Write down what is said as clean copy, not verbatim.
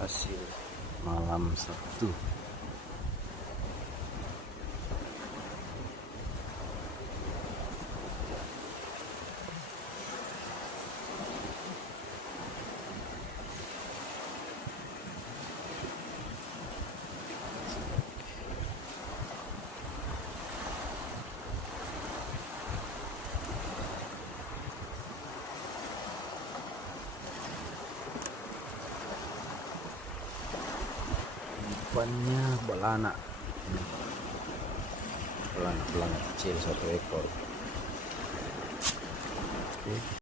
hasil malam Sabtu. Umpannya belana kecil 1 ekor. Oke.